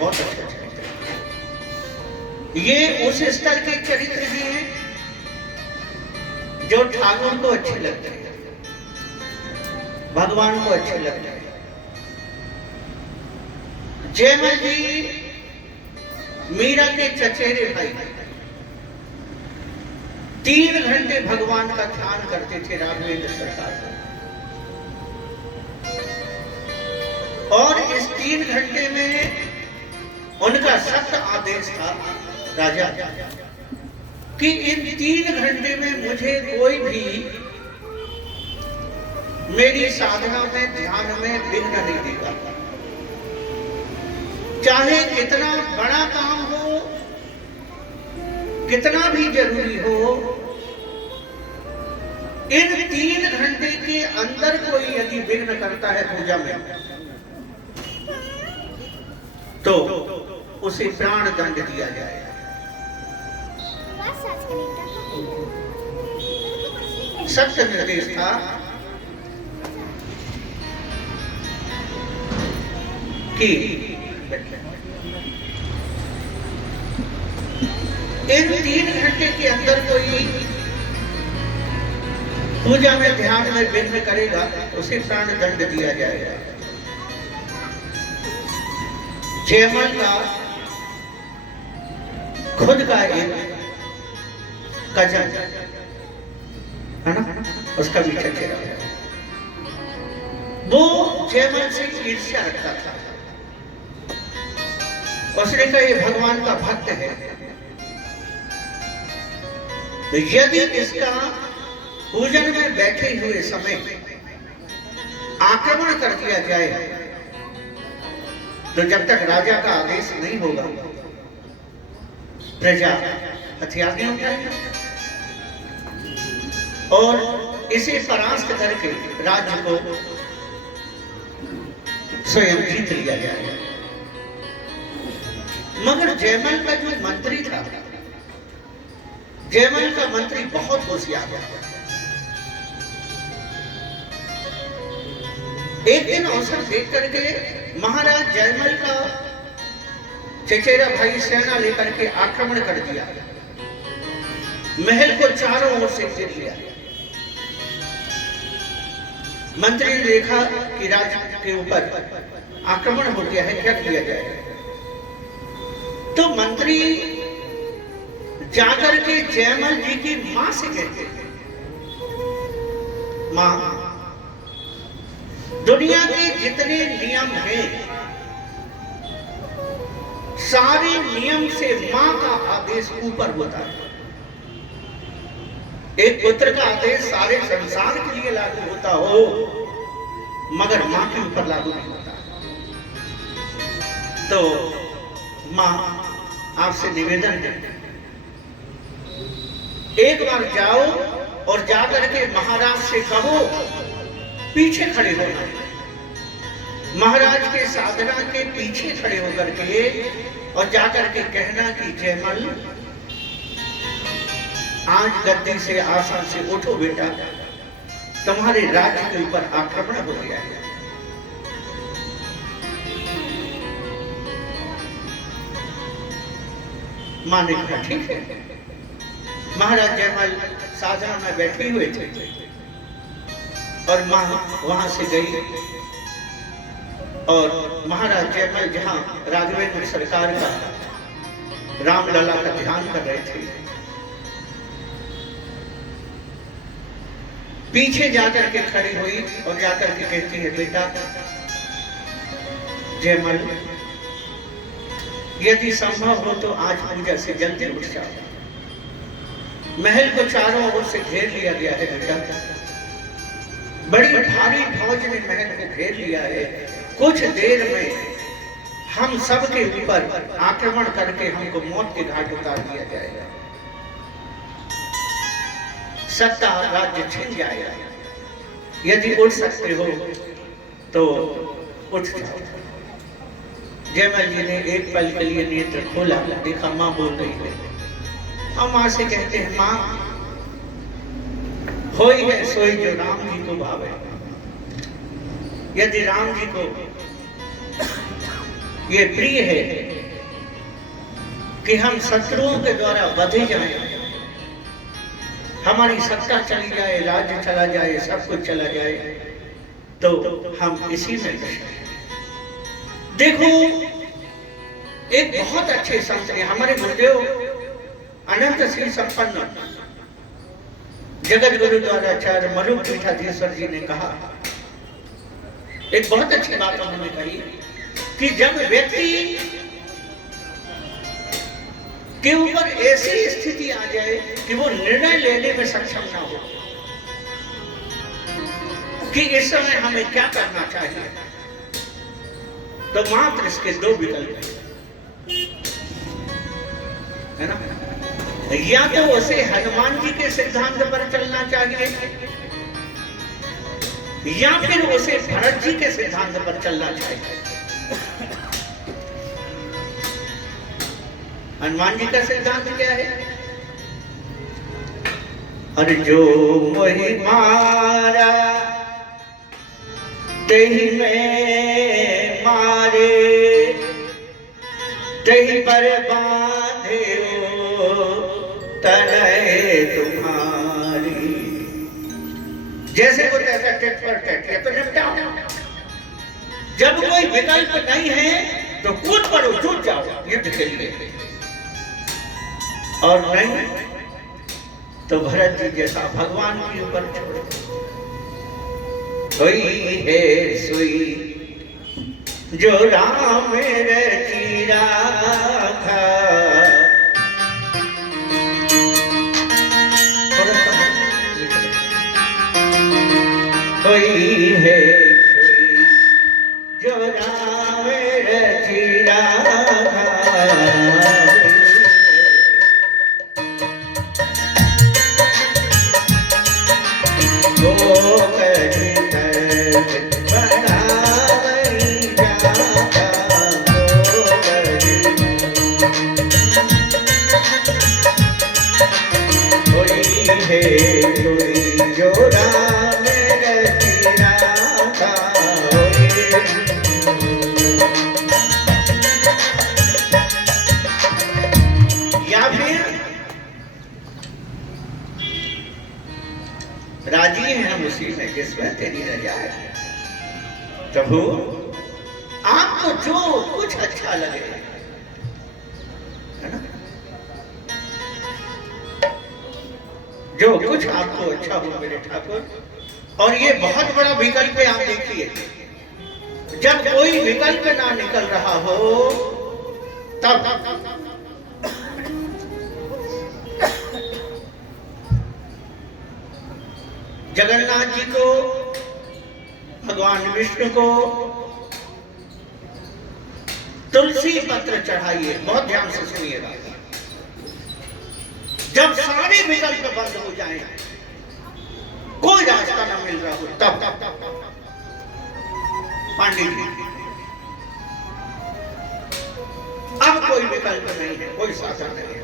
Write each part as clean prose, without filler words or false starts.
बहुत अच्छा चरित्र है। ये उस स्तर के चरित्र हैं जो ठाकुर को अच्छे लगते हैं, भगवान को अच्छे लगते हैं। जयमल जी मीरा के चचेरे भाई 3 घंटे भगवान का ध्यान करते थे राघवेंद्र सरकार को, और इस 3 घंटे में उनका सख्त आदेश था राजा कि इन 3 घंटे में मुझे कोई भी मेरी साधना में ध्यान में विघ्न नहीं देगा, चाहे कितना बड़ा काम हो, कितना भी जरूरी हो। इन 3 घंटे के अंदर कोई यदि विघ्न करता है पूजा में तो उसे प्राण दंड दिया जाएगा। सत्य निर्देश था कि इन 3 घंटे के अंदर कोई पूजा में ध्यान में विघ्न करेगा उसे प्राण दंड दिया जाएगा। जयमल का खुद का एक कजन है ना, उसका भी चचेरा है, वो जयमल से ईर्ष्या रखता था। उसने कहा ये भगवान का भक्त है, यदि इसका पूजन में बैठे हुए समय आक्रमण कर दिया जाए तो जब तक राजा का आदेश नहीं होगा प्रजा हथियार नहीं उठाएगी और इसे परास्त करके राज्य को स्वयं जीत लिया जाएगा। मगर जयमल का जो मंत्री था, जयमल का मंत्री बहुत होशियार था। एक दिन अवसर देख करके महाराज जयमल का चचेरा भाई सेना लेकर के आक्रमण कर दिया, महल को चारों ओर से घेर लिया। मंत्री ने देखा कि राज्य के ऊपर आक्रमण हो गया है, क्या किया जाए? तो मंत्री जाकर के जयमल जी की मां से कहते हैं, मां, दुनिया के जितने नियम हैं सारे नियम से मां का आदेश ऊपर होता है। एक पुत्र का आदेश सारे संसार के लिए लागू होता हो मगर मां के ऊपर लागू नहीं होता। तो मां आपसे निवेदन करते हैं, एक बार जाओ और जाकर के महाराज से कहो पीछे खड़े होना। महाराज के साधना के पीछे खड़े होकर के और जाकर के कहना कि जयमल आज गद्दी से आसन से उठो बेटा, तुम्हारे राज्य के ऊपर आक्रमण हो गया है। मां ने कहा ठीक है। महाराज जयमल साधना में बैठे हुए थे और मां वहां से गई और महाराज जयमल जहां राघवेंद्र सरकार का रामलला का ध्यान कर रहे थे, पीछे जाकर के खड़ी हुई और जाकर के कहती है, बेटा जयमल, यदि संभव हो तो आज पूजा से जल्दी उठ जाओ। महल को चारों ओर से घेर लिया गया है बेटा, बड़ी भारी फौज ने महल को घेर लिया है। कुछ देर में हम सब के ऊपर आक्रमण करके हमको मौत के घाट उतार दिया जाएगा, सत्ता राज्य छिन जाएगा। यदि उठ सकते हो तो उठ जाओ। जयमल जी ने एक पल के लिए नेत्र खोला, देखा मां बोल रही है। हम मां से कहते हैं, मां होई है सोई जो राम जी को भावे। यदि राम जी को ये प्रिय है कि हम शत्रुओं के द्वारा बधे जाएं, हमारी सत्ता चली जाए, राज्य चला जाए, सब कुछ चला जाए, तो हम इसी में देखो। एक बहुत अच्छे संत ने, हमारे गुरुदेव अनंत श्री संपन्न जगत गुरु द्वाराचार्य मरुक पीठाधीश्वर जी ने कहा, एक बहुत अच्छी बात उन्होंने कही कि जब व्यक्ति के ऊपर ऐसी स्थिति आ जाए कि वो निर्णय लेने में सक्षम ना हो कि इस समय हमें क्या करना चाहिए, तो मात्र इसके दो विकल्प है ना। या तो उसे हनुमान जी के सिद्धांत पर चलना चाहिए, या फिर उसे भरत जी के सिद्धांत पर चलना चाहिए। हनुमान जी का सिद्धांत क्या है? अरे जो वही मारा तेहि में मारे, तेहि पर बांधे तनय तुम्हारी। जैसे वो तैसा टेट पर टेट, ये तो निपटाओ। जब कोई विकल्प नहीं है तो कूद पड़ो, जुट जाओ युद्ध के लिए, और नहीं तो भरत जी जैसा भगवान के ऊपर छोड़ो। कोई है सोई जो राम रची राखा, कोई है सोई जो राम रची राखा। राजी हैं हम उसी में जिसमें तेरी रजा है। प्रभु आपको जो कुछ अच्छा लगे, है ना, जो कुछ आपको अच्छा हो मेरे ठाकुर। और ये बहुत बड़ा विकल्प है, आप देखिए, जब कोई विकल्प ना निकल रहा हो तब जगन्नाथ जी को, भगवान विष्णु को तुलसी पत्र चढ़ाइए। बहुत ध्यान से सुनिएगा। जब सारे विकल्प बंद हो जाएं, कोई रास्ता न मिल रहा हो, तब पांडित जी अब कोई विकल्प नहीं है, कोई साधन नहीं है,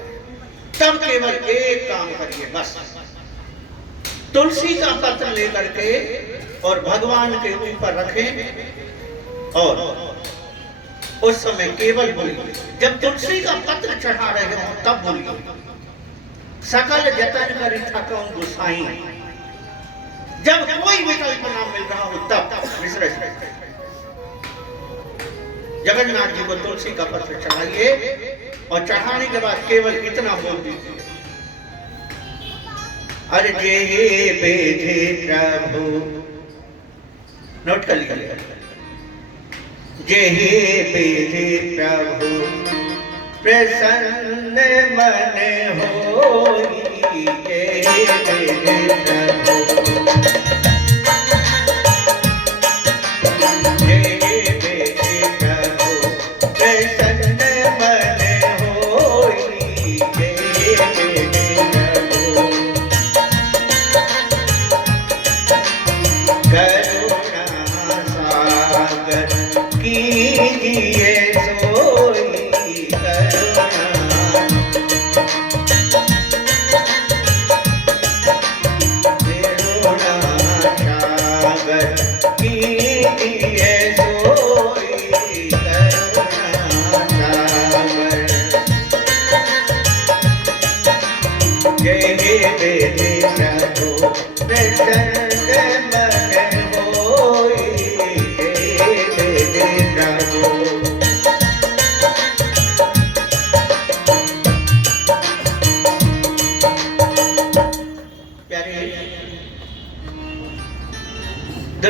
तब केवल एक काम करिए, बस तुलसी का पत्र लेकर के और भगवान के ऊपर रखें, और उस समय केवल बोलिए। जब तुलसी का पत्र चढ़ा रहे हो तब बोलिए, सकल जतन करि थकऊं गोसाई। जब कोई विकल्प ना मिल रहा हो तब विसर्जन। जगन्नाथ जी को तुलसी का पत्र चढ़ाइए, और चढ़ाने के बाद केवल इतना बोल दीजिए, अरे जे बेधे प्रभु, नोट कर लीजिए, जे बेधे प्रभु प्रसन्न मन होई, जे बेधे प्रभु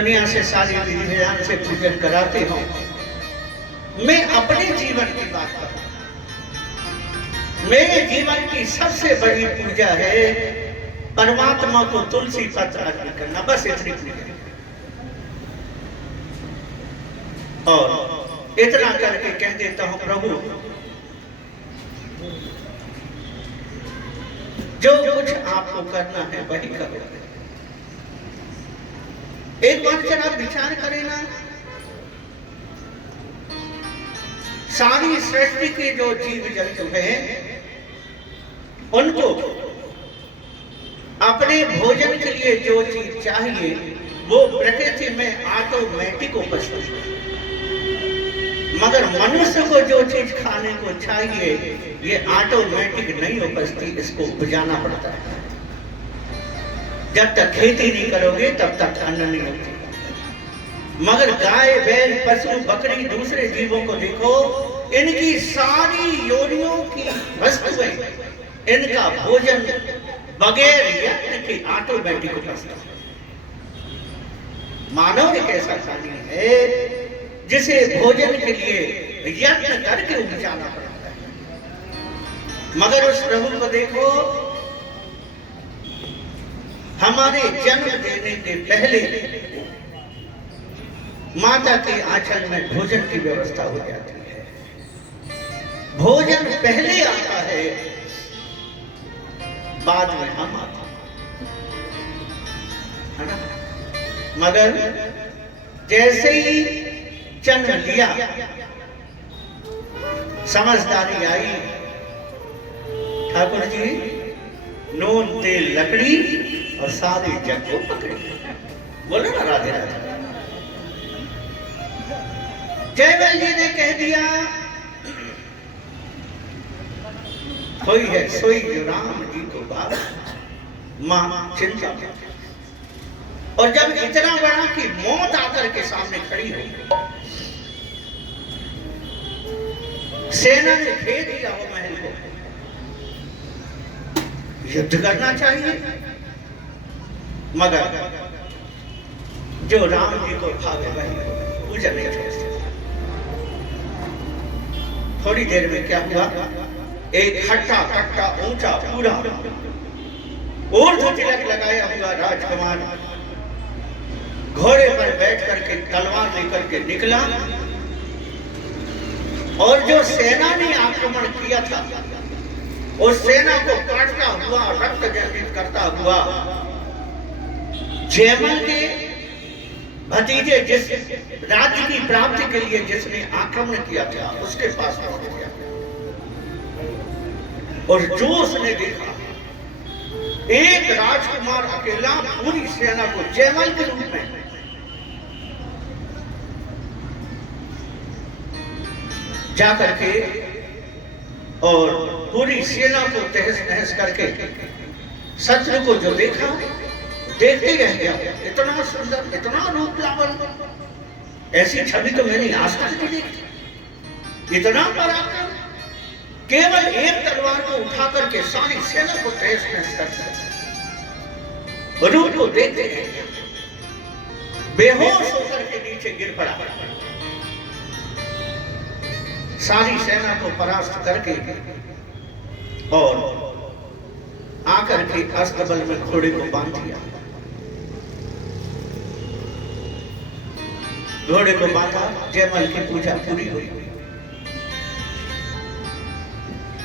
दुनिया से सारी विधि विधान से पूजन कराते हो। मैं अपने जीवन की बात करूं, मेरे जीवन की सबसे बड़ी पूजा है परमात्मा को तुलसी पत्र अर्पण करना, बस इतनी पूजा। और इतना करके कह देता हूं, प्रभु जो कुछ आपको करना है वही करो। एक बार जरा विचार करें ना, सारी सृष्टि के जो जीव जंतु हैं उनको अपने भोजन के लिए जो चीज चाहिए वो प्रकृति में ऑटोमेटिक उपस्थित है, मगर मनुष्य को जो चीज खाने को चाहिए ये ऑटोमेटिक नहीं उपस्थित, इसको उपजाना पड़ता है। जब तक खेती नहीं करोगे तब तक अन्न नहीं होती। मगर गाय बैल पशु बकरी दूसरे जीवों को देखो, इनकी सारी योनियों की वस्तुएं इनका भोजन बगैर यत्न के ऑटोमेटिक उपस्थित। मानव एक ऐसा प्राणी है जिसे भोजन के लिए यत्न करके उपजाना पड़ता है। मगर उस प्रभु को देखो, हमारे जन्म देने के पहले माता के आंचल में भोजन की व्यवस्था हो जाती है। भोजन पहले आता है, बाद में हम आते हैं ना। मगर जैसे ही जन्म लिया, समझदारी आई, ठाकुर जी नून तेल लकड़ी और सारे जग को पकड़े। बोले ना राधे राधे। जयमल जी ने कह दिया, कोई है सोई जो राम जी को बात मां चिंता। और जब इतना बड़ा कि मौत आकर के सामने खड़ी हुई, सेना ने घेर दिया वो महल को, युद्ध करना चाहिए, मगर जो राम जी को भावे वही पूजा नहीं छोड़। थोड़ी देर में क्या हुआ, एक हट्टा कट्टा ऊंचा पूरा ऊर्ध्व तिलक लगाया हुआ राजकुमार घोड़े पर बैठ करके तलवार लेकर के निकला, और जो सेना ने आक्रमण किया था उस सेना को काटता हुआ, रक्त जर्जित करता हुआ जयमल के भतीजे जिस राज्य की प्राप्ति के लिए जिसने आक्रमण किया था उसके पास पहुंच गया। और जो उसने देखा, एक राजकुमार अकेला पूरी सेना को जयमल के रूप में जाकर के और पूरी सेना को तहस नहस करके शत्रु को जो देखा, देखते ही रह गया। इतना सुंदर, इतना रूप लावण, ऐसी छवि तो मैंने आज तक नहीं देखी। इतना पराक्रम, केवल एक तलवार को उठा करके सारी सेना को तहस नहस कर दिया। रूप को देखते रह गया, बेहोश होकर के नीचे गिर पड़ा। सारी सेना को परास्त करके और आकर के अस्तबल में घोड़े को बांध दिया। घोड़े को बांधा, जयमल की पूजा पूरी हुई।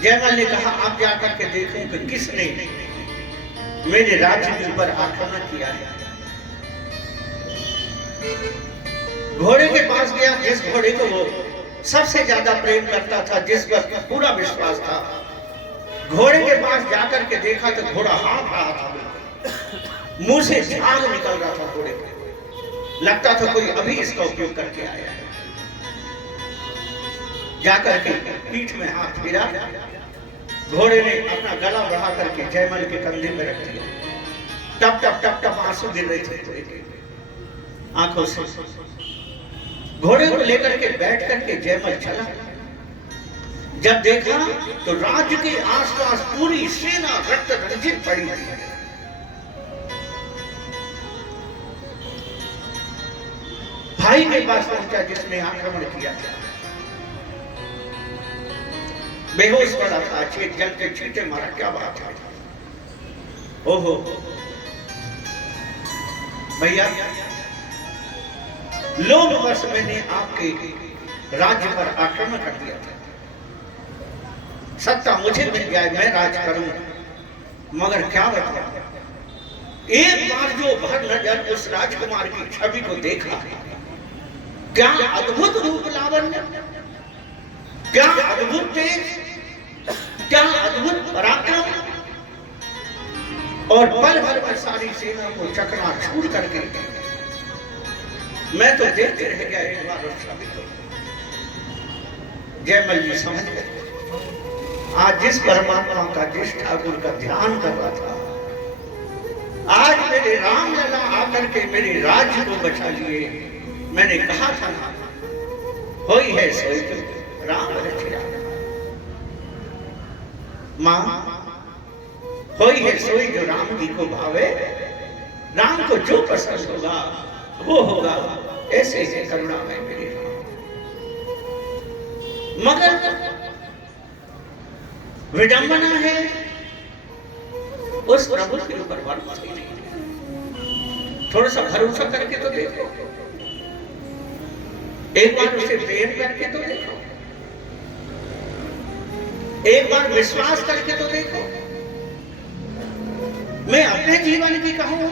जयमल ने कहा, आप जाकर के देखो कि किसने मेरे राज्य के ऊपर आक्रमण किया है। घोड़े के पास गया, जिस घोड़े को वो सबसे ज्यादा प्रेम करता था, जिस पर पूरा विश्वास था, घोड़े के पास जाकर के देखा तो घोड़ा हाँफ रहा था, मुंह से झाग निकल रहा था घोड़े के, लगता था कोई अभी इसका उपयोग करके आया है। जाकर के पीठ में हाथ फिरा, घोड़े ने अपना गला बढ़ा करके जयमल के कंधे में रख दिया। टप टप टप टप आंसू गिर रहे थे आंखों से। घोड़े को लेकर के बैठ करके जयमल चला। जब देखा तो राज्य के आसपास पूरी सेना रक्त रंजित पड़ी हुई है। भाई के पास पहुंचा जिसने आक्रमण किया था। बेहोश पड़ा था, छेद जल के छींटे मारा। क्या बात है, ओहो भैया, लोभ वश मैंने आपके राज्य पर आक्रमण कर दिया था। सत्ता मुझे मिल जाए, मैं राज करूं, मगर क्या बताऊं, एक बार जो भर नजर उस राजकुमार की छवि को देखा, क्या अद्भुत रूप लावण्य, क्या अद्भुत तेज, क्या अद्भुत पराक्रम, और पल भर में सारी सेना को चकनाचूर करके मैं तो देखते रह गया एक बार उस छवि को। जयमल जी समझ गए, आज जिस परमात्मा का, जिस ठाकुर का ध्यान कर रहा था, आज मेरे राम लला आकर के मेरे राज्य को बचा लिए। मैंने कहा था ना, होई है सोई तो राम रचिया, मां होई है सोई जो राम जी को भावे, राम को जो पसंद होगा वो होगा, ऐसे ही करुणा में मेरी राम। मगर विडंबना है, उस प्रभु के ऊपर भरोसा ही नहीं। थोड़ा सा भरोसा करके तो देखो, एक बार उसे प्रेम करके तो देखो, एक बार विश्वास करके तो देखो। मैं अपने जीवन की कहूं,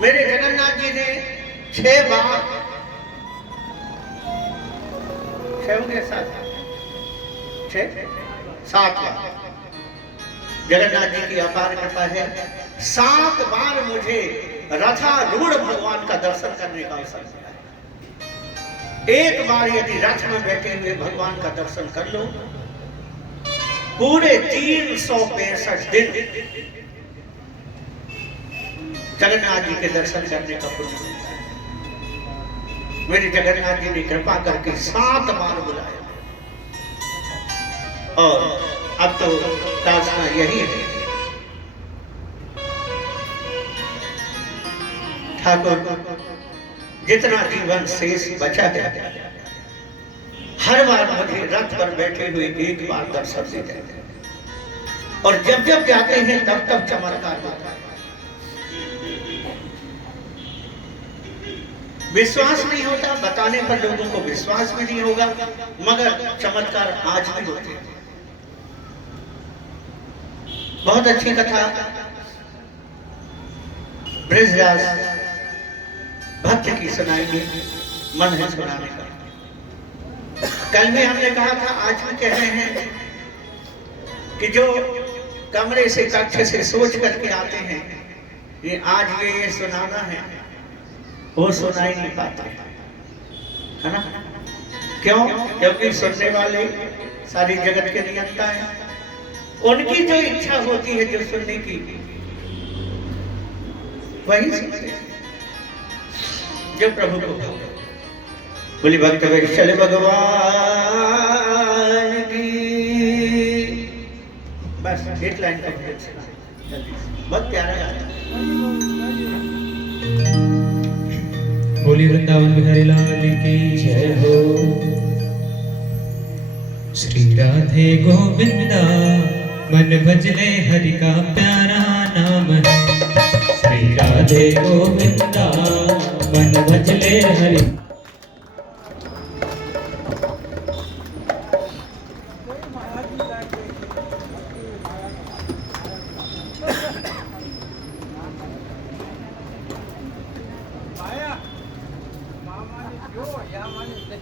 मेरे जगन्नाथ जी ने 6 बार, 7 बार जगन्नाथ जी की अपार कृपा है, 7 बार मुझे रथारूढ़ भगवान का दर्शन करने का अवसर मिला है। एक बार यदि रथ में बैठे हुए भगवान का दर्शन कर लो, पूरे 365 दिन जगन्नाथ जी के दर्शन करने का पुण्य मिलता है। मेरे जगन्नाथ जी ने कृपा करके 7 बार बुलाया, और अब तो प्रार्थना यही है, ठाकुर जितना जीवन शेष बचा है, हर बार मुझे रथ पर बैठे हुए एक बार दर्शन दे देते, और जब जब जाते हैं तब तब चमत्कार होता है। विश्वास नहीं होता, बताने पर लोगों को विश्वास भी नहीं होगा, मगर चमत्कार आज भी होते हैं। बहुत अच्छी कथा ब्रजदास भक्त की सुनाएंगे, मन है सुनाने का। कल में हमने कहा था, आज भी कह रहे हैं कि जो कमरे से, कक्ष से सोच करके आते हैं, ये आज ये सुनाना है, वो सुना ही नहीं पाते, है ना? क्यों? क्योंकि सुनने वाले सारी जगत के नियंता है, उनकी जो इच्छा होती है जो सुनने की, वही सुनते हैं जो प्रभु को। बोली भक्त वत्सल भगवान की। बस एक लाइन का बहुत प्यारा गाना। बोली वृंदावन बिहारी लाल की जय हो। श्री राधे गोविंदा मन भजले हरि का प्यारा नाम है। श्री राधे गोविंदा मन भजले हरि